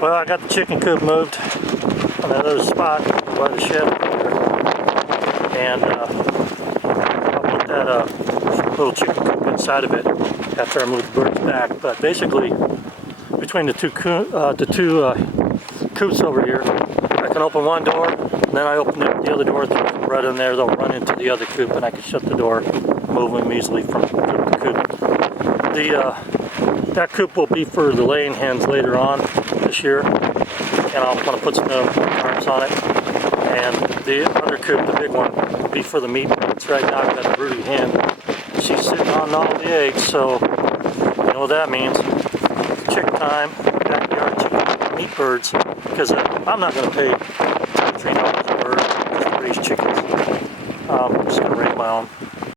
Well, I got the chicken coop moved on that other spot by the shed there. And I'll put that little chicken coop inside of it after I move the birds back. But basically, between the two coops over here, I can open one door, and then I open the other door, throw some bread in there, they'll run into the other coop, and I can shut the door, move them easily from coop to coop. That coop will be for the laying hens later on this year, and I'll want to put some arms on it. And the other coop, the big one, will be for the meat birds. Right now I've got a broody hen. She's sitting on all the eggs, so you know what that means. Chick time, backyard chicken, meat birds, because I'm not going to pay $3 a bird just to raise chickens. I'm just going to raise my own.